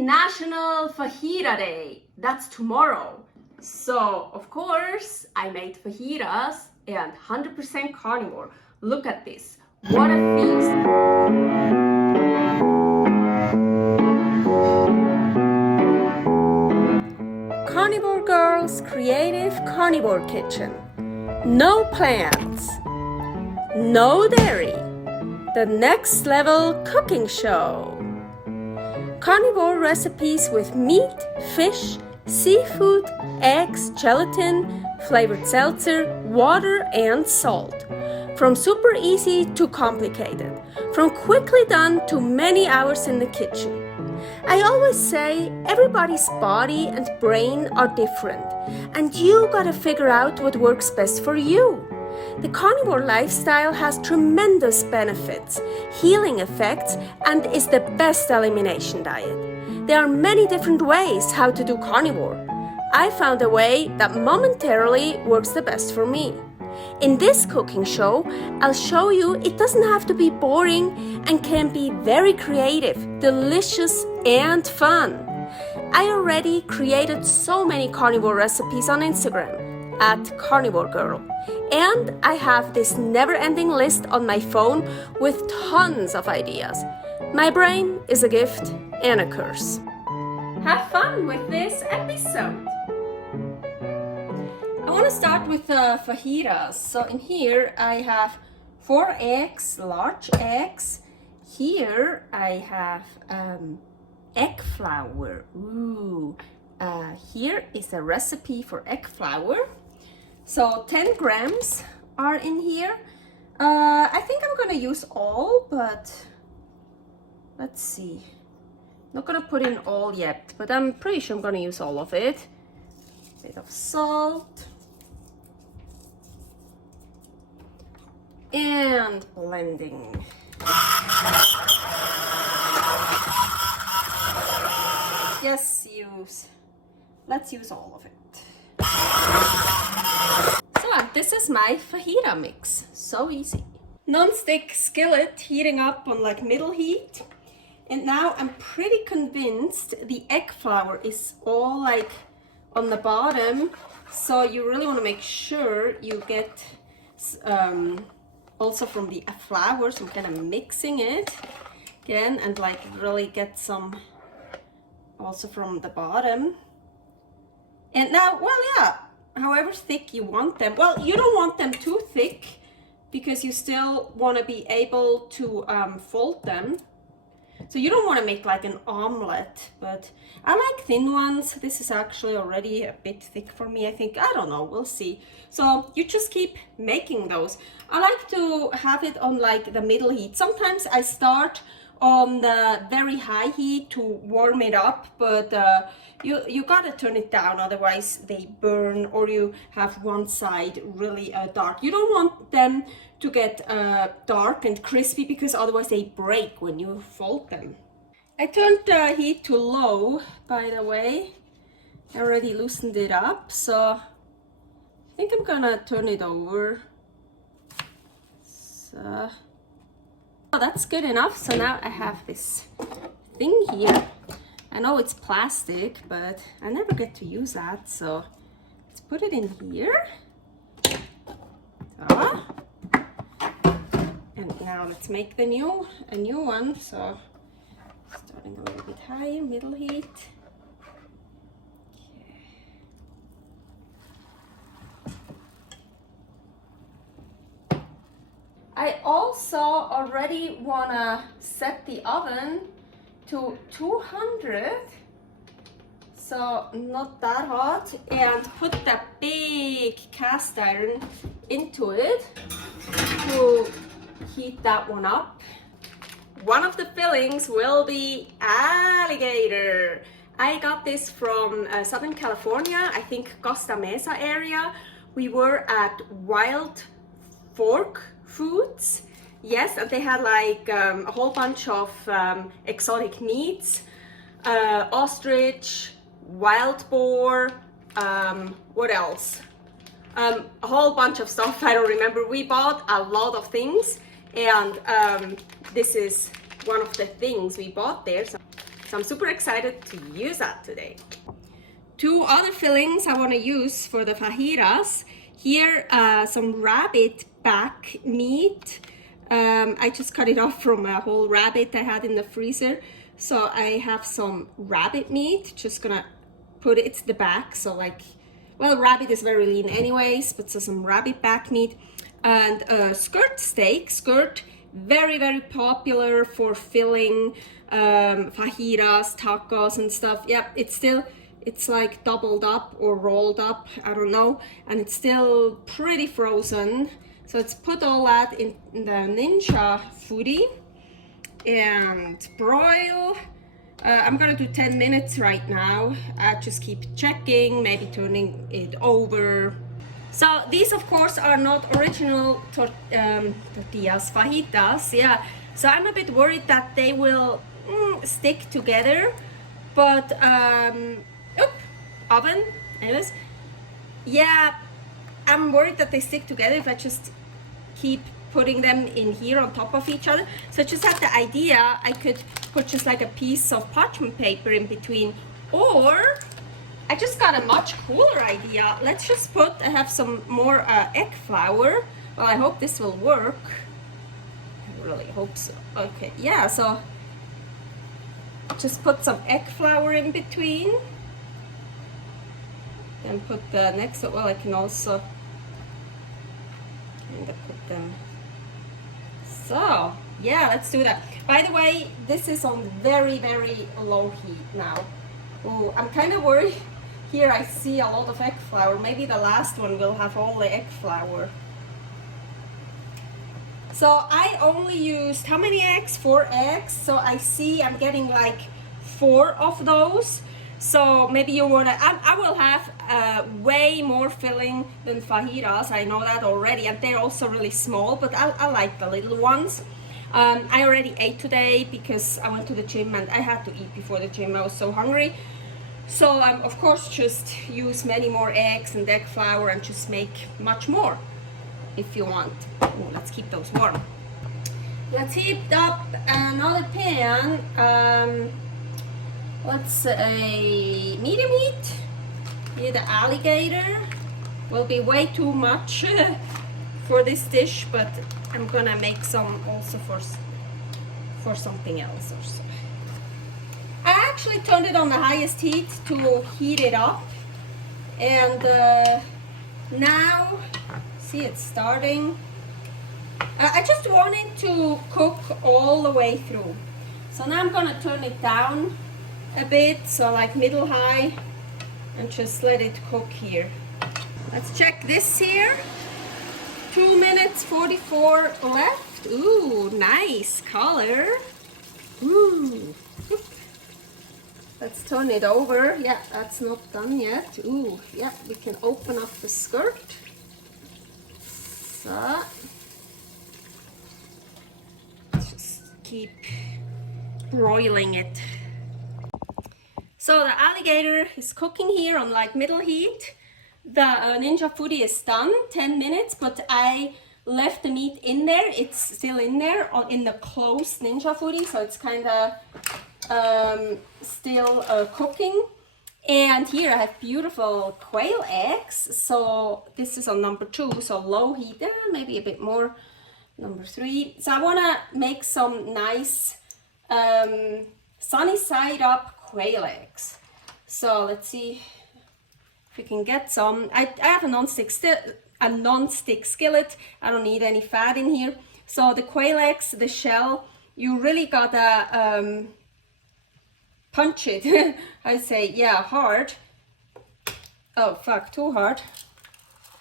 National Fajita Day. That's tomorrow. So, of course, I made fajitas and 100% carnivore. Look at this. What a feast. Carnivore Girl's Creative Carnivore Kitchen. No plants. No dairy. The next level cooking show. Carnivore recipes with meat, fish, seafood, eggs, gelatin, flavored seltzer, water, and salt. From super easy to complicated. From quickly done to many hours in the kitchen. I always say everybody's body and brain are different, and you gotta figure out what works best for you. The carnivore lifestyle has tremendous benefits, healing effects, and is the best elimination diet. There are many different ways how to do carnivore. I found a way that momentarily works the best for me. In this cooking show, I'll show you it doesn't have to be boring and can be very creative, delicious, and fun. I already created so many carnivore recipes on Instagram @karnivorgirl, and I have this never-ending list on my phone with tons of ideas. My brain is a gift and a curse. Have fun with this episode. I want to start with the fajitas. So in here I have 4 eggs, large eggs. Here I have egg flour. Here is a recipe for egg flour. So 10 grams are in here. I think I'm gonna use all, but let's see. Not gonna put in all yet, but I'm pretty sure I'm gonna use all of it. Bit of salt. And blending. Yes, let's use all of it. So this is my fajita mix. So easy. Non-stick skillet heating up on like middle heat. And now I'm pretty convinced the egg flour is all like on the bottom. So you really want to make sure you get also from the flour, so I'm kind of mixing it again and like really get some also from the bottom. And now, well, yeah, however thick you want them. Well, you don't want them too thick because you still want to be able to fold them. So you don't want to make like an omelette, but I like thin ones. This is actually already a bit thick for me, I think. I don't know, we'll see. So you just keep making those. I like to have it on like the middle heat. Sometimes I start on the very high heat to warm it up, but you gotta turn it down, otherwise they burn or you have one side really dark. You don't want them to get dark and crispy because otherwise they break when you fold them. I turned the heat to low, by the way. I already loosened it up, so I think I'm gonna turn it over. So oh, that's good enough. So now I have this thing here. I know it's plastic, but I never get to use that, so let's put it in here. So. And now let's make a new one. So starting a little bit higher, middle heat. Okay. I also already wanna set the oven to 200, so not that hot, and put that big cast iron into it to heat that one up. One of the fillings will be alligator. I got this from Southern California, I think Costa Mesa area. We were at Wild Fork Foods. Yes, and they had like a whole bunch of exotic meats, ostrich, wild boar, what else? A whole bunch of stuff, I don't remember. We bought a lot of things, and this is one of the things we bought there. So I'm super excited to use that today. Two other fillings I want to use for the fajitas. Here, some rabbit back meat. I just cut it off from a whole rabbit I had in the freezer. So I have some rabbit meat, just gonna put it to the back. So like, well, rabbit is very lean anyways, but so some rabbit back meat. And skirt steak. Skirt, very, very popular for filling fajitas, tacos and stuff. Yep, it's like doubled up or rolled up, I don't know. And it's still pretty frozen. So let's put all that in the Ninja Foodi and broil. I'm gonna do 10 minutes right now. I just keep checking, maybe turning it over. So these of course are not original tortillas, fajitas, yeah. So I'm a bit worried that they will stick together, but oven, anyways. Yeah, I'm worried that they stick together if I just keep putting them in here on top of each other. So I just had the idea I could put just like a piece of parchment paper in between, or I just got a much cooler idea. Let's just put, I have some more egg flour. Well, I hope this will work. I really hope so. Okay, yeah, so just put some egg flour in between. And put the next, well, I can also kind of put them. So, yeah, let's do that. By the way, this is on very, very low heat now. Ooh, I'm kind of worried. Here I see a lot of egg flour. Maybe the last one will have all the egg flour. So I only used, how many eggs? 4 eggs. So I see I'm getting like 4 of those. So maybe you wanna, I will have way more filling than fajitas. I know that already, and they're also really small, but I like the little ones. I already ate today because I went to the gym and I had to eat before the gym. I was so hungry. So of course just use many more eggs and egg flour and just make much more if you want. Ooh, let's keep those warm. Let's heat up another pan. Let's say medium heat. Here the alligator will be way too much for this dish, but I'm gonna make some also for something else or so. I actually turned it on the highest heat to heat it up, and now see it's starting. I just wanted to cook all the way through, so now I'm gonna turn it down a bit, so like middle high, and just let it cook here. Let's check this here. 2 minutes 44 left. Ooh, nice color. Ooh. Let's turn it over. Yeah, that's not done yet. Ooh, yeah, we can open up the skirt. So just keep broiling it. So the alligator is cooking here on like middle heat. The Ninja Foodi is done, 10 minutes, but I left the meat in there. It's still in there in the closed Ninja Foodi, so it's kind of still cooking. And here I have beautiful quail eggs. So this is on number 2, so low heat, maybe a bit more, number 3. So I want to make some nice sunny side up quail eggs. So let's see if we can get some. I have a non-stick skillet. I don't need any fat in here. So the quail eggs, the shell, you really gotta punch it. I say, yeah, hard. Oh fuck, too hard.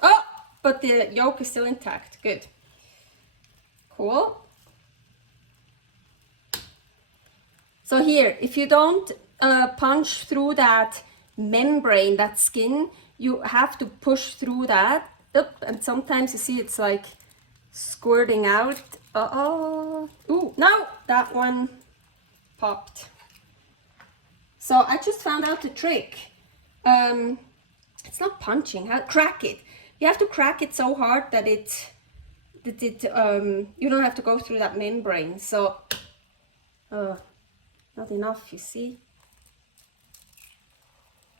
Oh, but the yolk is still intact. Good. Cool. So here, if you don't punch through that membrane, that skin, you have to push through that. And sometimes you see it's like squirting out. Ooh, no, that one popped. So I just found out the trick. It's not punching. Crack it. You have to crack it so hard that you don't have to go through that membrane. So Not enough, you see.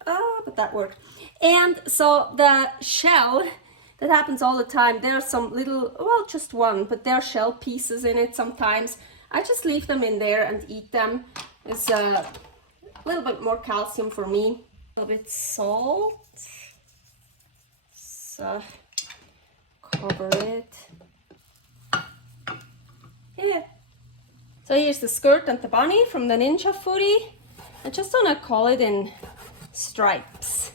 Ah, but that worked. And so the shell, that happens all the time. There are some little, well, just one, but there are shell pieces in it sometimes. I just leave them in there and eat them. It's a little bit more calcium for me. A little bit salt. So cover it. Yeah. So here's the skirt and the bunny from the Ninja Foodi. I just want to call it in stripes.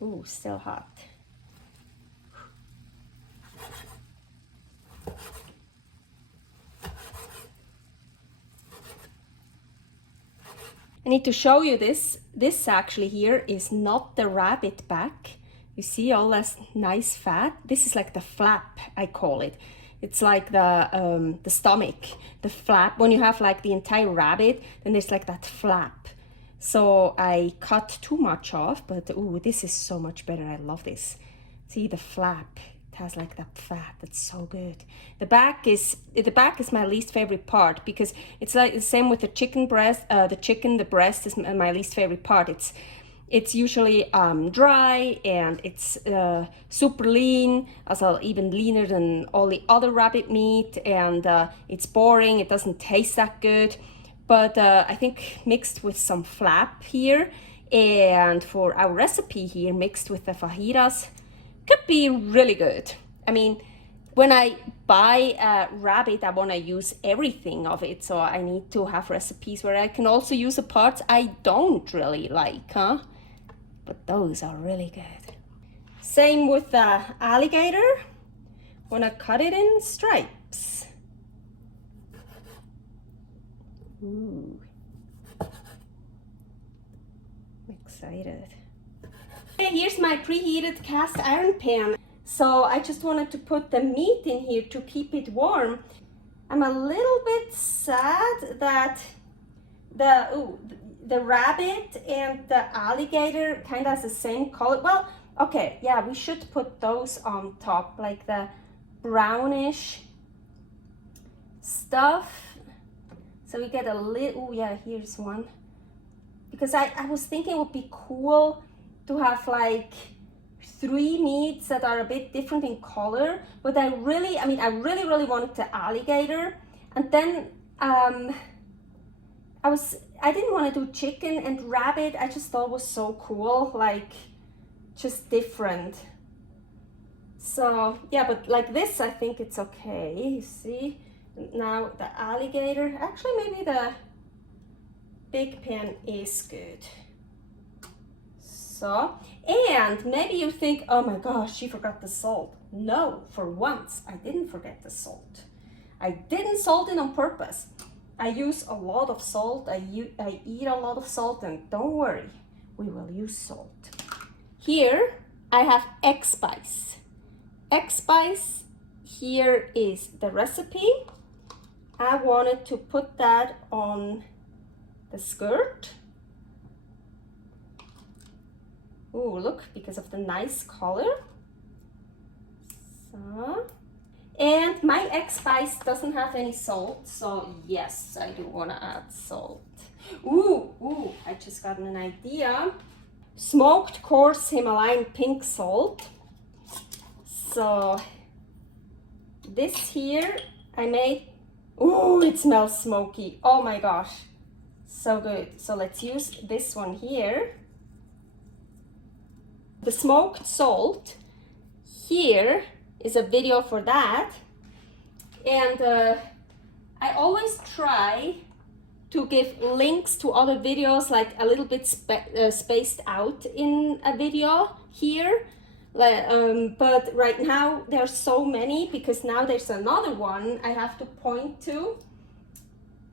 Ooh, still hot. I need to show you this. This actually here is not the rabbit back. You see all this nice fat? This is like the flap, I call it. It's like the stomach, the flap. When you have like the entire rabbit, then there's like that flap. So I cut too much off, but ooh, this is so much better. I love this. See the flap? It has like that fat. That's so good. The back is my least favorite part because it's like the same with the chicken breast. The breast is my least favorite part. It's usually dry and it's super lean, also even leaner than all the other rabbit meat, and it's boring. It doesn't taste that good. But I think mixed with some flap here, and for our recipe here, mixed with the fajitas, could be really good. I mean, when I buy a rabbit, I want to use everything of it, so I need to have recipes where I can also use the parts I don't really like, huh? But those are really good. Same with the alligator. Want to cut it in stripes. Ooh. I'm excited. Okay, here's my preheated cast iron pan. So I just wanted to put the meat in here to keep it warm. I'm a little bit sad that the rabbit and the alligator kind of has the same color. Well, okay, yeah, we should put those on top, like the brownish stuff. So we get a little, oh yeah, here's one. Because I was thinking it would be cool to have like 3 meats that are a bit different in color. But I really wanted the alligator. And then I didn't want to do chicken and rabbit. I just thought it was so cool, like just different. So yeah, but like this, I think it's okay, you see? Now the alligator, actually maybe the big pan is good. So, and maybe you think, oh my gosh, she forgot the salt. No, for once, I didn't forget the salt. I didn't salt it on purpose. I use a lot of salt, I eat a lot of salt, and don't worry, we will use salt. Here, I have egg spice. Egg spice, here is the recipe. I wanted to put that on the skirt. Ooh, look, because of the nice color. So, and my egg spice doesn't have any salt, so yes, I do want to add salt. Ooh, I just got an idea. Smoked coarse Himalayan pink salt. So, this here I made. Ooh, it smells smoky. Oh my gosh, so good. So let's use this one here. The smoked salt, here is a video for that. And I always try to give links to other videos, like a little bit spaced out in a video here. But right now there's so many, because now there's another one I have to point to,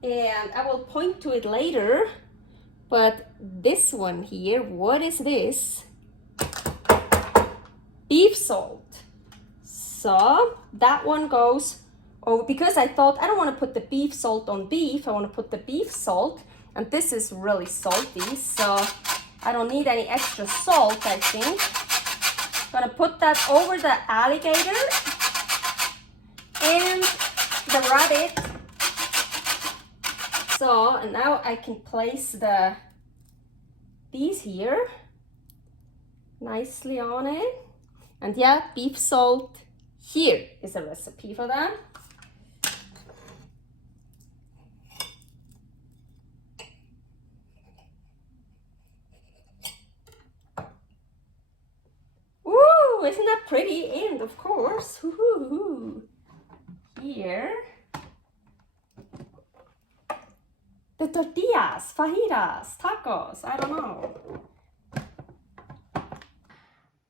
and I will point to it later. But this one here, what is this? Beef salt. So that one goes over, because I thought I don't want to put the beef salt on beef, I want to put the beef salt, and this is really salty, so I don't need any extra salt, I think. Gonna put that over the alligator and the rabbit. So, and now I can place these here nicely on it. And yeah, beef salt, here is a recipe for that. Ooh, isn't that pretty? And of course, here, the tortillas, fajitas, tacos, I don't know.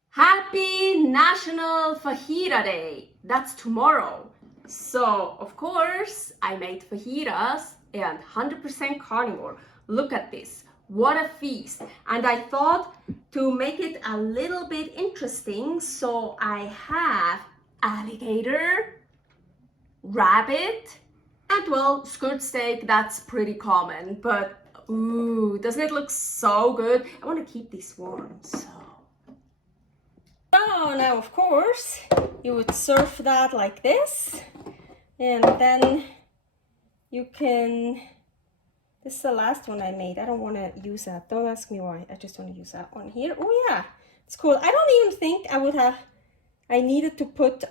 Happy National Fajita Day! That's tomorrow. So, of course, I made fajitas and 100% carnivore. Look at this. What a feast. And I thought to make it a little bit interesting, so I have alligator, rabbit, and well, skirt steak. That's pretty common, but ooh, doesn't it look so good? I want to keep this warm, so. So now, of course, you would serve that like this, and then you can, this is the last one I made. I don't want to use that. Don't ask me why. I just want to use that one here. Oh yeah, it's cool. I don't even think I needed to put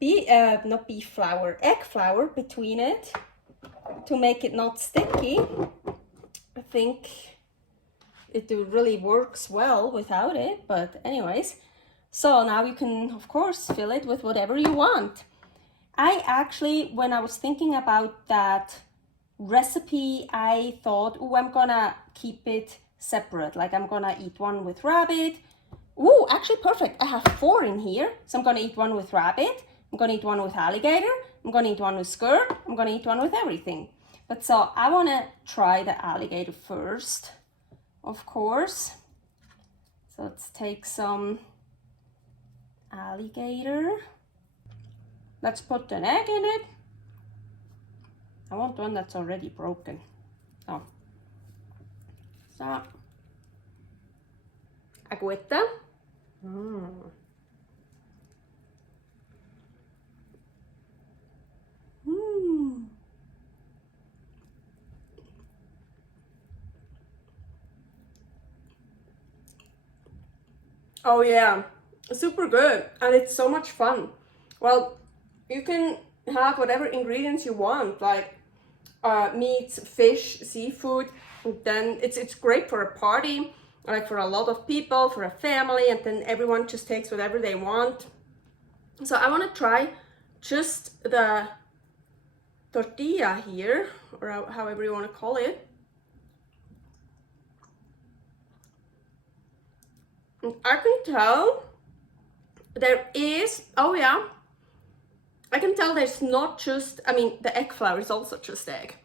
egg flour between it to make it not sticky. I think it really works well without it, but anyways. So now you can, of course, fill it with whatever you want. I actually, when I was thinking about that recipe, I thought, oh, I'm gonna keep it separate. Like I'm gonna eat one with rabbit. Oh, actually perfect. I have 4 in here. So I'm gonna eat one with rabbit. I'm gonna eat one with alligator. I'm gonna eat one with skirt. I'm gonna eat one with everything. But so I wanna try the alligator first, of course. So let's take some alligator. Let's put an egg in it. I want one that's already broken. Oh. So, agüita. Oh yeah, super good, and it's so much fun. Well, you can have whatever ingredients you want, like meats, fish, seafood. And then it's great for a party, like for a lot of people, for a family, and then everyone just takes whatever they want. So I want to try just the tortilla here, or however you want to call it. And I can tell there is, oh yeah, I can tell there's not just, I mean, the egg flour is also just egg,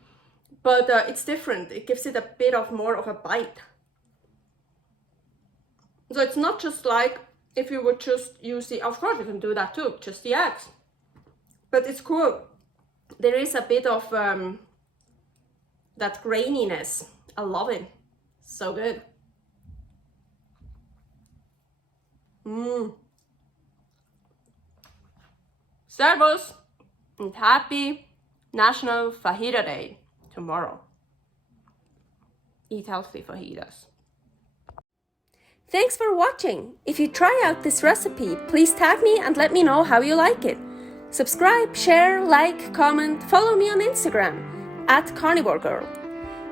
but it's different. It gives it a bit of more of a bite. So it's not just like if you would just use the, of course you can do that too, just the eggs. But it's cool. There is a bit of that graininess. I love it. So good. Servus and happy National Fajita Day tomorrow. Eat healthy fajitas. Thanks for watching. If you try out this recipe, please tag me and let me know how you like it. Subscribe, share, like, comment, follow me on Instagram @karnivorgirl.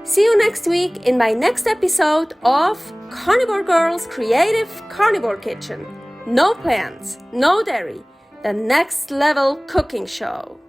See you next week in my next episode of Carnivore Girl's Creative Carnivore Kitchen. No plants, no dairy, the next level cooking show.